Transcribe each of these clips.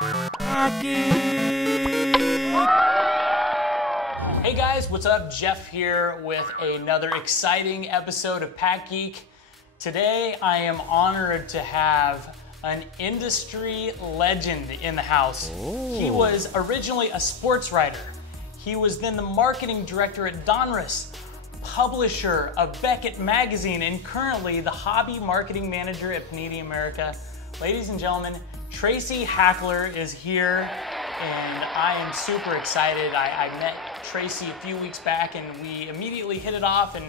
Hey guys, what's up? Jeff here with another exciting episode of PackGeek. Today I am honored to have an industry legend in the house. Ooh. He was originally a sports writer. He was then the marketing director at Donruss, publisher of Beckett Magazine, and currently the hobby marketing manager at Panini America. Ladies and gentlemen, Tracy Hackler is here, and I am super excited. I met Tracy a few weeks back, and we immediately hit it off and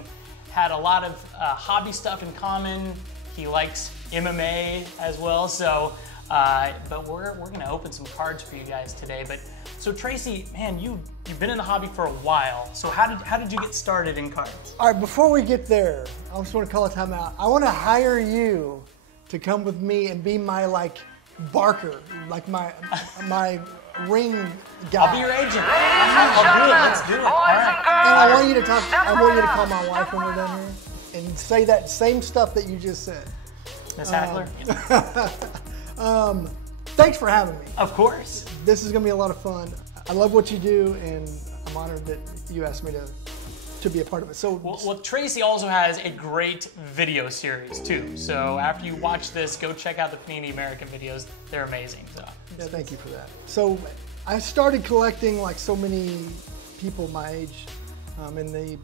had a lot of hobby stuff in common. He likes MMA as well, so but we're gonna open some cards for you guys today. But so Tracy, man, you've been in the hobby for a while. So how did you get started in cards? All right, before we get there, I just want to call a timeout. I want to hire you to come with me and be my barker, like my ring guy. I'll be your agent. I'll do it. Let's do it. All right. And I want you to talk. I want you to call my wife when we're done here and say that same stuff that you just said. Ms. Hackler. Thanks for having me. Of course. This is going to be a lot of fun. I love what you do, and I'm honored that you asked me to be a part of it. So, well, Tracy also has a great video series too. So after you watch this, go check out the Panini American videos. They're amazing. So. Yeah, thank you for that. So I started collecting like so many people my age in the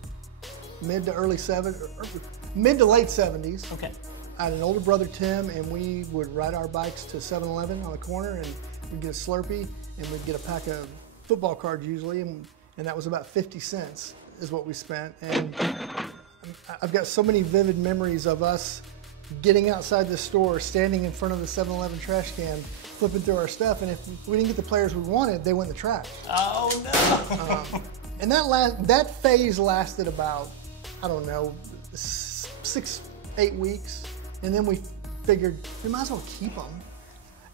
mid to late 70s. Okay. I had an older brother, Tim, and we would ride our bikes to 7-Eleven on the corner, and we'd get a Slurpee, and we'd get a pack of football cards usually, and that was about 50 cents is what we spent. And I've got so many vivid memories of us getting outside the store, standing in front of the 7-Eleven trash can, flipping through our stuff, and if we didn't get the players we wanted, they went in the trash. Oh no! And that phase lasted about, I don't know, 6-8 weeks. And then we figured we might as well keep them,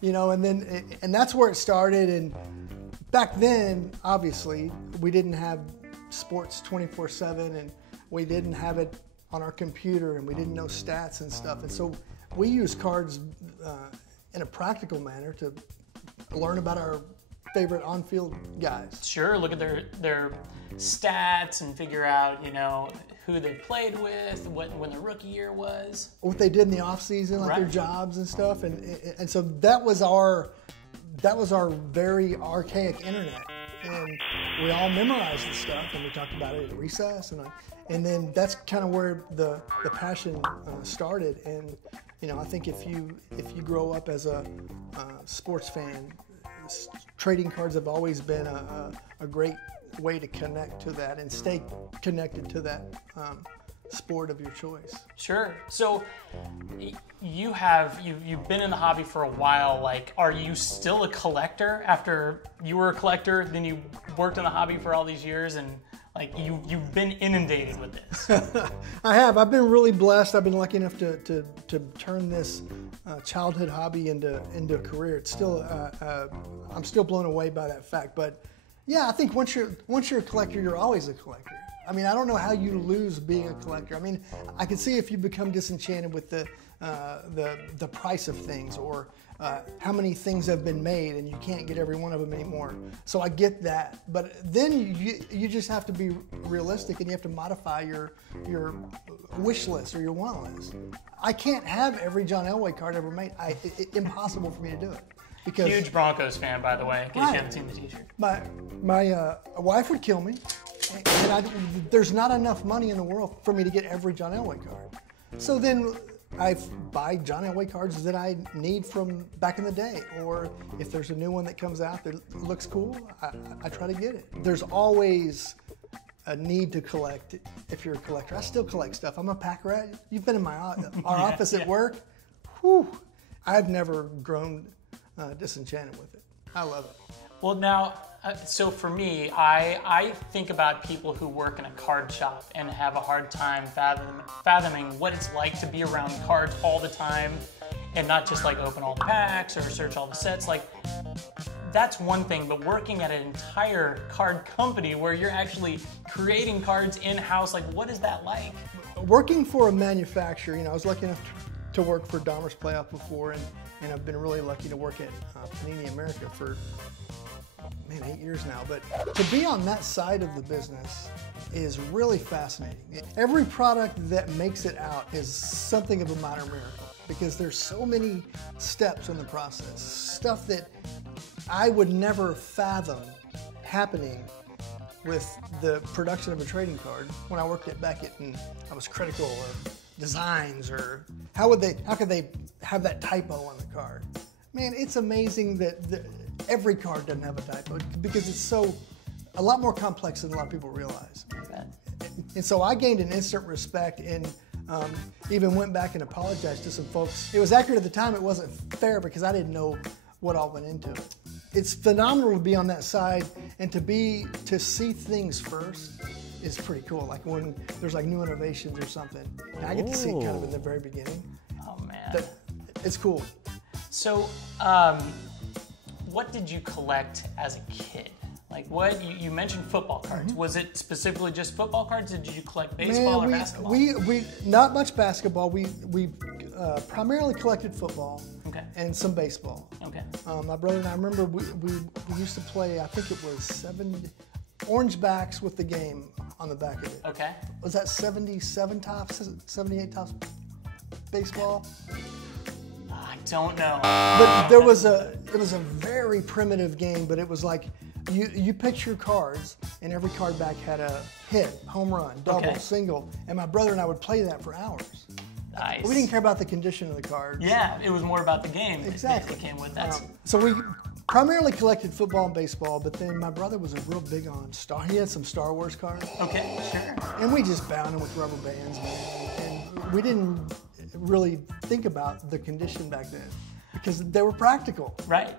and that's where it started. And back then, obviously, we didn't have sports 24/7, and we didn't have it on our computer, and we didn't know stats and stuff. And so we used cards in a practical manner to learn about our favorite on-field guys. Sure, look at their stats and figure out, who they played with, when their rookie year was. What they did in the off season, like their jobs and stuff. And so that was our very archaic internet. And we all memorized the stuff, and we talked about it at recess. And then that's kind of where the passion started. And I think if you grow up as a sports fan, trading cards have always been a great way to connect to that and stay connected to that sport of your choice. Sure. So you've been in the hobby for a while. Are you still a collector after you were a collector, then you worked in the hobby for all these years, and you've been inundated with this? I have. I've been really blessed. I've been lucky enough to turn this childhood hobby into a career. It's still I'm still blown away by that fact. But yeah, I think once you're a collector, you're always a collector. I mean, I don't know how you lose being a collector. I mean, I can see if you become disenchanted with the price of things, or how many things have been made and you can't get every one of them anymore. So I get that, but then you just have to be realistic, and you have to modify your wish list or your want list. I can't have every John Elway card ever made. It's impossible for me to do it. Because, huge Broncos fan, by the way, in case you haven't seen the t-shirt. My wife would kill me, and there's not enough money in the world for me to get every John Elway card. So then I buy John Elway cards that I need from back in the day, or if there's a new one that comes out that looks cool, I try to get it. There's always a need to collect if you're a collector. I still collect stuff. I'm a pack rat. You've been in our office at work. Whew, I've never grown disenchanted with it. I love it. Well, now, so for me, I think about people who work in a card shop and have a hard time fathoming what it's like to be around cards all the time and not just open all the packs or search all the sets. That's one thing, but working at an entire card company where you're actually creating cards in-house, what is that like? Working for a manufacturer, I was lucky enough to work for Donruss Playoff before, and and I've been really lucky to work at Panini America for, man, 8 years now. But to be on that side of the business is really fascinating. Every product that makes it out is something of a minor miracle because there's so many steps in the process, stuff that I would never fathom happening with the production of a trading card when I worked at Beckett and I was critical or designs or how could they have that typo on the card? Man, it's amazing that every card doesn't have a typo because it's a lot more complex than a lot of people realize. And so I gained an instant respect and even went back and apologized to some folks. It was accurate at the time, it wasn't fair because I didn't know what all went into it. It's phenomenal to be on that side and to see things first is pretty cool. Like when there's like new innovations or something. And I get to see it kind of in the very beginning. Oh man. It's cool. So, what did you collect as a kid? Like what, you mentioned football cards. Mm-hmm. Was it specifically just football cards or did you collect baseball or basketball? We not much basketball. We primarily collected football and some baseball. Okay. My brother and I remember we used to play, I think it was 7 orange backs with the game on the back of it. Okay. Was that 77 tops, 78 tops baseball? I don't know. But it was a very primitive game, but it was like you picked your cards and every card back had a hit, home run, double, single, and my brother and I would play that for hours. Nice. We didn't care about the condition of the cards. Yeah, it was more about the game. Exactly. That came with that. So we primarily collected football and baseball, but then my brother was real big on he had some Star Wars cards. Okay, sure. And we just bound them with rubber bands, man. And we didn't really think about the condition back then because they were practical. Right.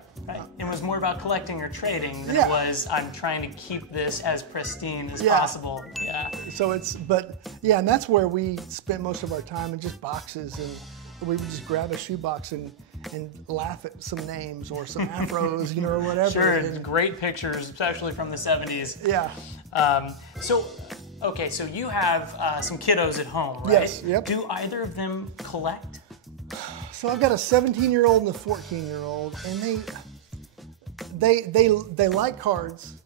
It was more about collecting or trading than it was I'm trying to keep this as pristine as possible. Yeah. So and that's where we spent most of our time in just boxes, and we would just grab a shoebox and laugh at some names or some afros, or whatever. Sure, and great pictures, especially from the 70s. Yeah. So you have some kiddos at home, right? Yes. Yep. Do either of them collect? So I've got a 17-year-old and a 14-year-old, and they like cards,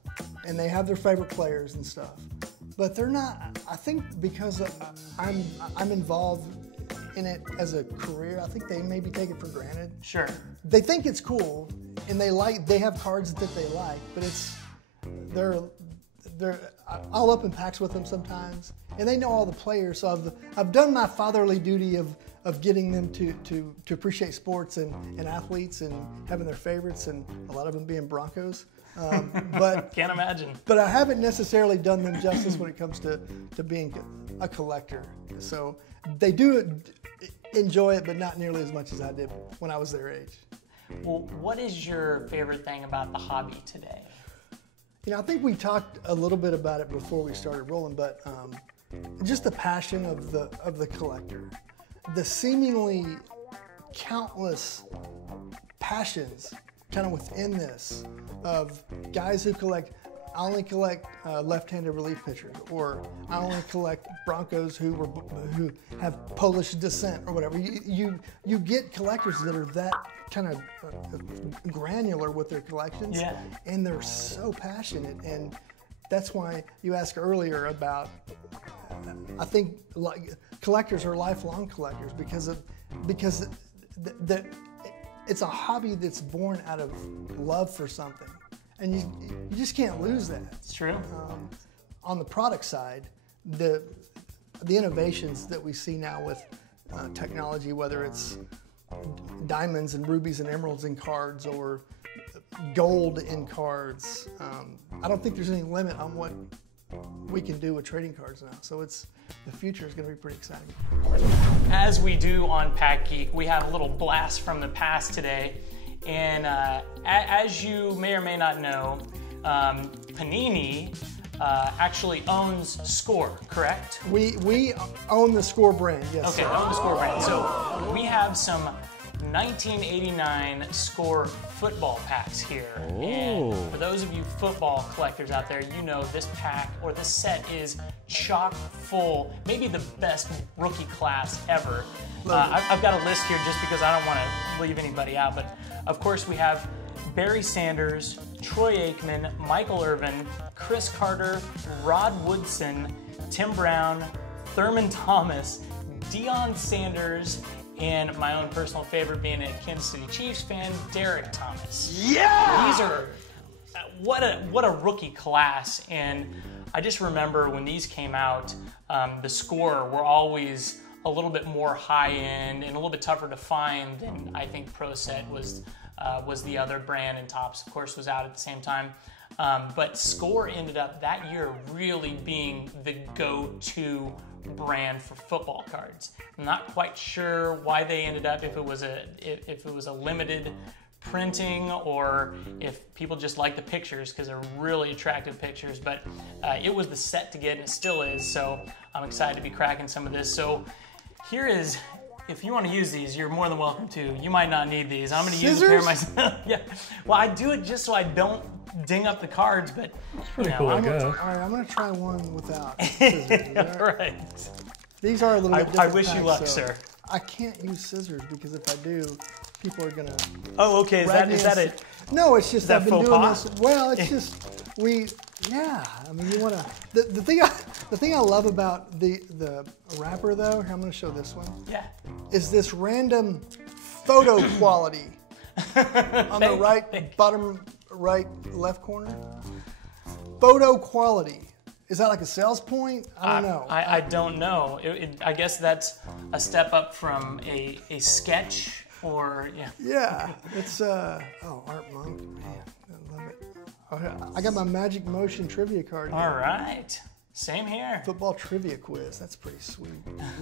and they have their favorite players and stuff. But they're not. I think because I'm involved in it as a career, I think they maybe take it for granted. Sure. They think it's cool, and they have cards that they like, but I'll open packs with them sometimes, and they know all the players. So I've done my fatherly duty of getting them to appreciate sports and athletes and having their favorites, and a lot of them being Broncos. But can't imagine. But I haven't necessarily done them justice when it comes to being a collector. So they do enjoy it, but not nearly as much as I did when I was their age. Well, what is your favorite thing about the hobby today? I think we talked a little bit about it before we started rolling, but just the passion of the collector, the seemingly countless passions kind of within this of guys who collect. I only collect left-handed relief pitchers, or I only collect Broncos who have Polish descent, or whatever. You get collectors that are that kind of granular with their collections, and they're so passionate, and that's why you asked earlier about. I think collectors are lifelong collectors because it's a hobby that's born out of love for something. And you just can't lose that. It's true. On the product side, the innovations that we see now with technology, whether it's diamonds and rubies and emeralds in cards or gold in cards, I don't think there's any limit on what we can do with trading cards now. So the future is going to be pretty exciting. As we do on PackGeek, we have a little blast from the past today. And as you may or may not know, Panini actually owns Score, correct? We own the Score brand, yes. Okay, own the Score brand. So we have some 1989 Score football packs here. Ooh. And for those of you football collectors out there, you know this pack or this set is chock full, maybe the best rookie class ever. I've got a list here just because I don't want to leave anybody out, but of course we have Barry Sanders, Troy Aikman, Michael Irvin, Chris Carter, Rod Woodson, Tim Brown, Thurman Thomas, Deion Sanders, and my own personal favorite being a Kansas City Chiefs fan, Derek Thomas. Yeah! These are, what a rookie class. And I just remember when these came out, the Score were always a little bit more high-end and a little bit tougher to find than I think Pro Set was the other brand, and Topps, of course, was out at the same time. But Score ended up that year really being the go-to brand for football cards. I'm not quite sure why they ended up, if it was a limited printing or if people just like the pictures because they're really attractive pictures, but it was the set to get, and it still is, so I'm excited to be cracking some of this. So here is, if you want to use these, you're more than welcome to. You might not need these. I'm going to use a pair myself. Yeah. Well, I do it just so I don't ding up the cards, but Pretty cool. All right, I'm going to try one without scissors. Right. These are a little bit different I wish you packs, luck, so sir. I can't use scissors because if I do, people are going to... Oh, okay. Is that it? No, it's just that I've been faux doing pas? this. Well, it's just yeah. I mean, you want to. The thing I love about the wrapper though, here, I'm going to show this one. Yeah. Is this random photo quality on the right bottom right left corner? Photo quality. Is that like a sales point? I don't know. I don't know. I guess that's a step up from a sketch or yeah. Yeah, it's Art Monk, man, I love it. I got my Magic Motion trivia card here. All right, same here. Football trivia quiz. That's pretty sweet.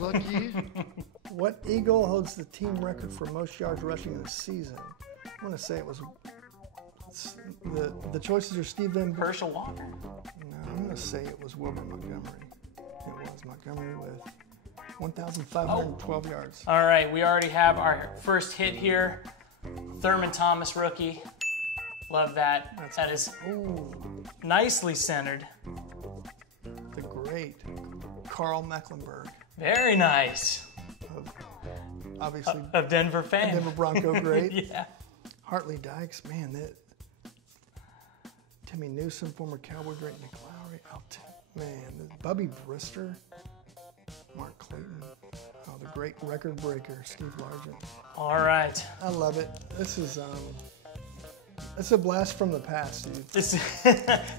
Lucky. What Eagle holds the team record for most yards rushing in a season? I want to say it was. The choices are Steve Van. Herschel Walker. No, I'm going to say it was Wilbur Montgomery. It was Montgomery with 1,512 yards. All right, we already have our first hit here. Thurman Thomas rookie. Love that. That is nicely centered. The great Carl Mecklenburg. Very nice. Obviously, Of Denver fame. Denver Bronco great. Yeah. Hartley Dykes, man, that. Timmy Newsom, former Cowboy great Nick Lowry. Oh, man, Bubby Brister, Mark Clayton. Oh, the great record breaker, Steve Largent. All right. I love it. This is it's a blast from the past, dude. So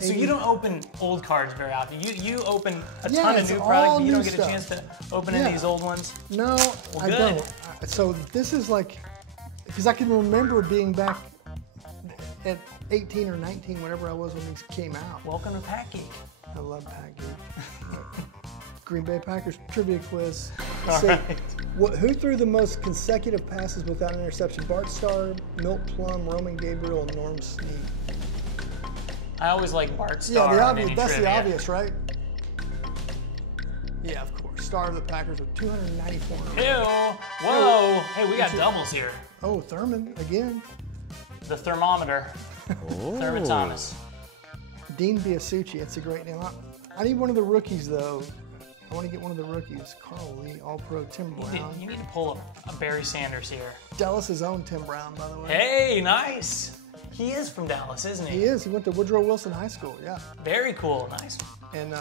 you don't open old cards very often. You open a Yeah, ton of it's new all product, but you new don't get a stuff. chance to open Yeah. in these old ones. No, I good. don't. So this is like, because I can remember being back at 18 or 19, whatever I was when these came out. Welcome to PackGeek. I love PackGeek. Green Bay Packers trivia quiz. All Say, right. who threw the most consecutive passes without an interception? Bart Starr, Milt Plum, Roman Gabriel, and Norm Snead. I always like Bart Starr. Yeah, on any that's trivia. the obvious, right? Yeah, of course. Star of the Packers with 294. Ew. Whoa. Hey, we got doubles here. Oh, Thurman again. The thermometer. Thurman Thomas. Dean Biasucci, that's a great name. I need one of the rookies, though. I want to get one of the rookies. Carl Lee, All-Pro, Tim Brown. You need to pull a Barry Sanders here. Dallas's own Tim Brown, by the way. Hey, nice. He is from Dallas, isn't he? He is. He went to Woodrow Wilson High School, yeah. Very cool. Nice. And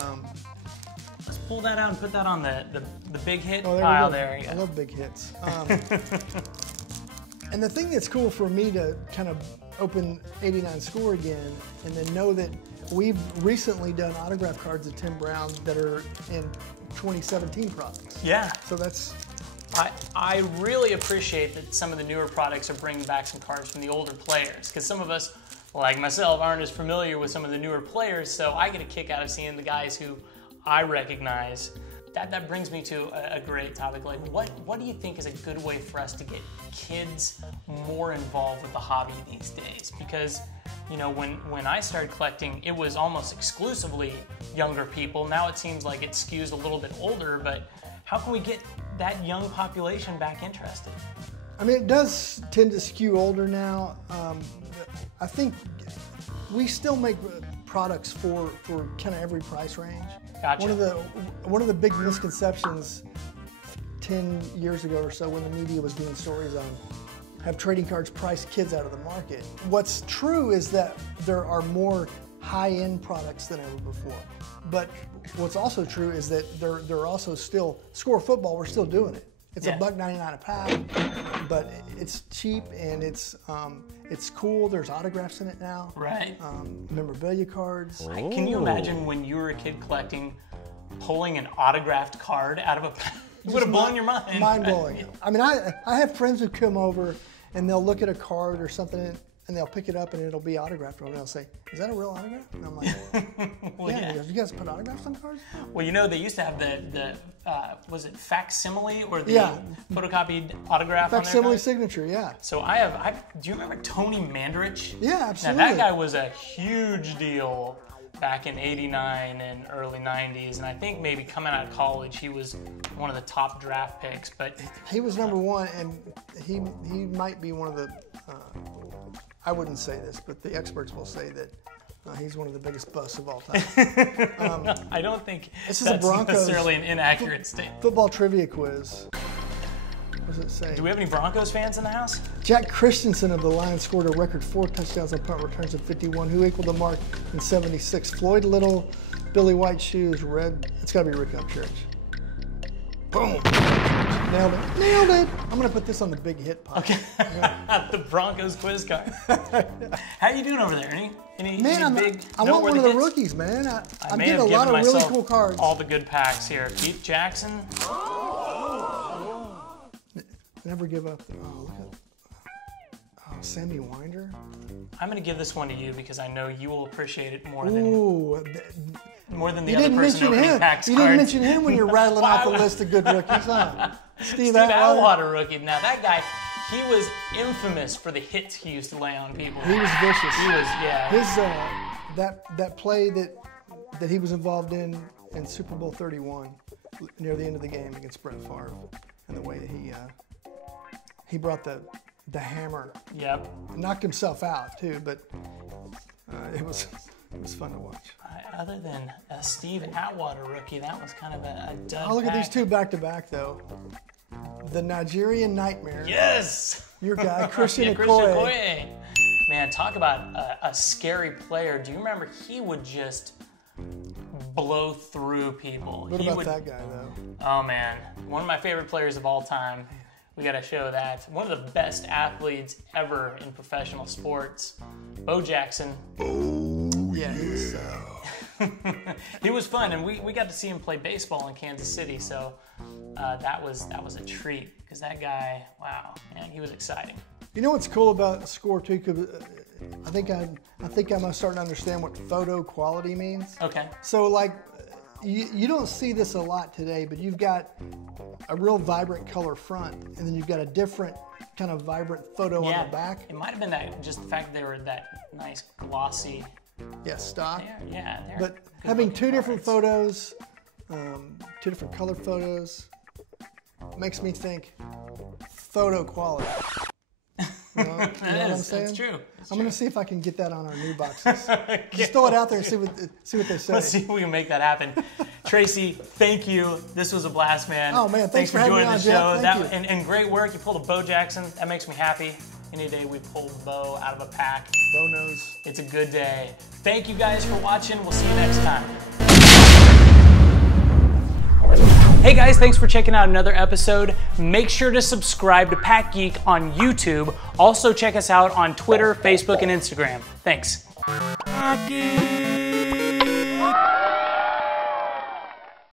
Let's pull that out and put that on the big hit there we pile go. there. I love big hits. And the thing that's cool for me to kind of open 89 Score again and then know that we've recently done autograph cards of Tim Brown that are in 2017 products. Yeah. So that's... I really appreciate that some of the newer products are bringing back some cards from the older players, because some of us, like myself, aren't as familiar with some of the newer players, so I get a kick out of seeing the guys who I recognize. That brings me to a great topic. Like, what do you think is a good way for us to get kids more involved with the hobby these days? Because, you know, when I started collecting, it was almost exclusively younger people. Now it seems like it skews a little bit older, but how can we get that young population back interested? I mean, it does tend to skew older now. I think we still make products for kind of every price range. Gotcha. One of the big misconceptions 10 years ago or so when the media was doing stories on have trading cards price kids out of the market. What's true is that there are more high-end products than ever before. But what's also true is that they're also still, Score Football, we're still doing it. It's $1.99 a pack, but it's cheap and it's cool. There's autographs in it now. Right. Memorabilia cards. Can you imagine when you were a kid pulling an autographed card out of a pack? It would have blown your mind. Mind-blowing. I mean, I have friends who come over and they'll look at a card or something and they'll pick it up and it'll be autographed and they'll say, "Is that a real autograph?" And I'm like, well, yeah. You guys put autographs on cards? Well, you know, they used to have the was it facsimile or the photocopied autograph Facsimile on there? signature, yeah. So do you remember Tony Mandarich? Yeah, absolutely. Now, that guy was a huge deal back in '89 and early '90s, and I think maybe coming out of college, he was one of the top draft picks. But he was number one, and he might be one of the. I wouldn't say this, but the experts will say that he's one of the biggest busts of all time. I don't think this that's is a Broncos necessarily an inaccurate statement. Football trivia quiz. What does it say? Do we have any Broncos fans in the house? Jack Christensen of the Lions scored a record 4 touchdowns on punt returns in 51. Who equaled the mark in 76? Floyd Little, Billy White Shoes, Red. It's got to be Rick Upchurch. Boom. Nailed it. Nailed it. I'm going to put this on the big hit pile. Okay. The Broncos quiz card. How you doing over there? Any big I want one of the hits? rookies, man. I'm may getting have a lot given of really myself cool cards. all the good packs here. Keith Jackson. Never give up. Oh, look at Sammy Winder. I'm going to give this one to you because I know you will appreciate it more Ooh, than the other person opening packs. You didn't mention him when you're rattling off the list of good rookies, huh? Steve Atwater rookie. Now that guy, he was infamous for the hits he used to lay on people. He was vicious. He was, yeah. His that play that he was involved in Super Bowl 31 near the end of the game against Brett Favre, and the way that he brought the hammer. Yep. Knocked himself out too, but it was fun to watch. Other than a Steve Atwater rookie, that was kind of a dud. Oh, look at pack. these two back to back though. The Nigerian Nightmare. Yes. Your guy, Christian Christian Okoye. Okoye. Man, talk about a scary player. Do you remember he would just blow through people? What about that guy though? Oh man, one of my favorite players of all time. We got to show that. One of the best athletes ever in professional sports, Bo Jackson. Oh, yeah, he was fun, and we got to see him play baseball in Kansas City, so that was a treat because that guy, wow, man, he was exciting. You know what's cool about Score too? Cause I think I'm starting to understand what photo quality means. Okay. So like, you don't see this a lot today, but you've got a real vibrant color front, and then you've got a different kind of vibrant photo on the back. It might have been just the fact that they were that nice glossy. Yeah, stock. They're but having two different photos, two different color photos, makes me think photo quality. You know what I'm saying? That's true. I'm going to see if I can get that on our new boxes. Just throw it out there and see what they say. Let's see if we can make that happen. Tracy, thank you. This was a blast, man. Oh, man. Thanks for joining the show. Thank you. And great work. You pulled a Bo Jackson. That makes me happy. Any day we pull Bo out of a pack. Bo knows. It's a good day. Thank you guys for watching. We'll see you next time. Hey guys, thanks for checking out another episode. Make sure to subscribe to PackGeek on YouTube. Also check us out on Twitter, Facebook, and Instagram. Thanks. PackGeek.